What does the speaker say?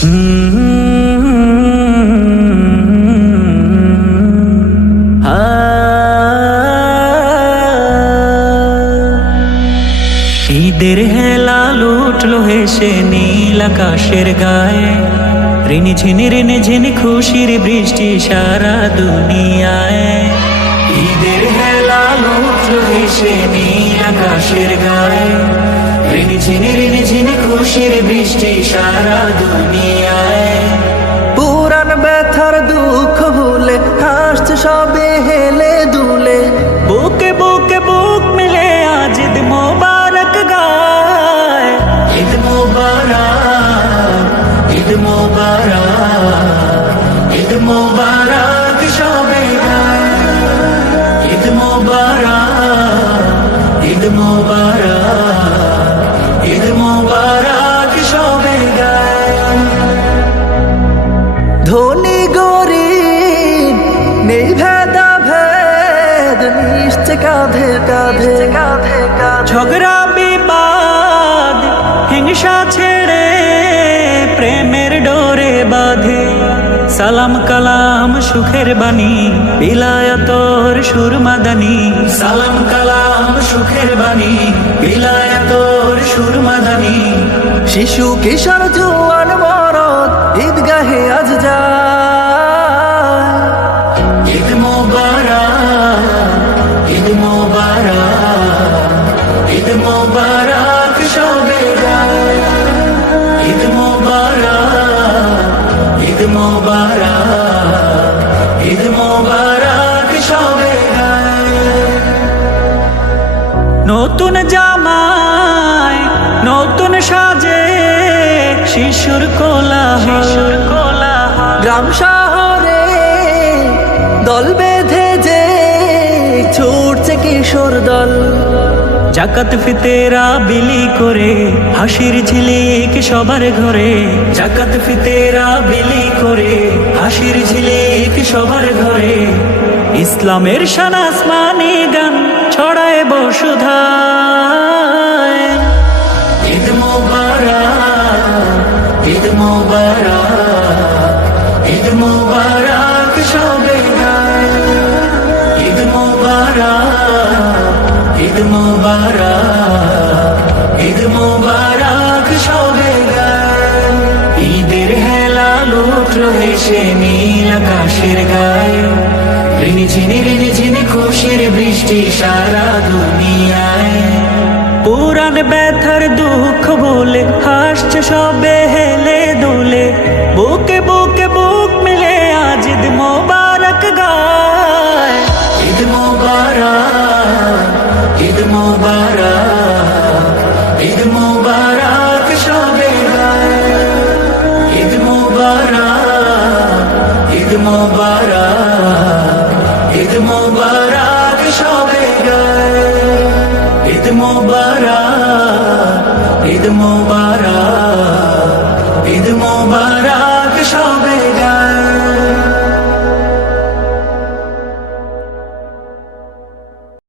ঈদের হেলা লুটলো হেসে নীল আকাশের গায়ে, ঋণি ঝিনি খুশির বৃষ্টি সারা দুনিয়ায়। ঈদের হেলা লুটলো হেসে নীল আকাশের গায়ে, ঋণি ঝিনি খুশির বৃষ্টি সারা দুনিয়ায়। পুরান ব্যথার দুঃখ ভুলে হাসছে সবে হেলে দুলে, বুকে বুকে বুক মিলে আজ ঈদ মোবারক গায়। ঈদ মোবারক, ঈদ মোবারক, ঈদ মোবারক সবে গায়। ঈদ মোবারক, ঈদ মোবারক, ঈদ মোবারক সবে গায়। ধনী গরিব নেই ভেদা ভেদ, মিশছে কাঁধে কাঁধে কাঁধে কাঁধে। ঝগড়া বিবাদ হিংসা ছেড়ে প্রেমের ডোরে বাঁধে, সালাম কালাম সুখের বাণী বিলায়াতর সুর মাদানী। সালাম কালাম সুখের বাণী বিলায়াতর সুর মাদানী। শিশু কিশোর জুয়ান মরদ ঈদগাহে আজ যায়। ঈদ মোবারক, ঈদ মোবারক, ঈদ মোবারক সবে গায়। ঈদ মোবারক, ঈদ মোবারক, ঈদ মোবারক সবে গায়। নতুন জামায় নতুন সাজে শিশুর কোলাহল, গ্রাম শহরে দল বেঁধে যে ছুটছে কিশোর দল। জাকাত ফিতেরা বিলি করে হাসির ঝিলিক সবার ঘরে। জাকাত ফিতেরা বিলি করে হাসির ঝিলিক সবার ঘরে। ইসলামের শান আসমানি গান ছড়ায় বসুধায়। ঈদ মোবারক, ঈদ মোবারক, ঈদ মোবারক সবে গায়। ঈদ মোবারক, ঈদ মোবারক, ঈদ মোবারক সবে গায়। ঈদের হেলা লুটলো হেসে নীল আকাশের গায়ে, ঋণি ঝিনি খুশির বৃষ্টি সারা দুনিয়ায়। পুরান ব্যথার দুঃখ বলে হাসছে সবে হেলে দুলে, বুকে বুকে বুক মিলে আজ ঈদ মোবারক গায়। ঈদ মোবারক, ঈদ মোবারক, ঈদ মোবারক সবে গায়। ঈদ মোবারক, ঈদ মোবারক, ঈদ মোবারক সবে গায়। ঈদ মোবারক, ঈদ মোবারক, ঈদ মোবারক সবে গায়।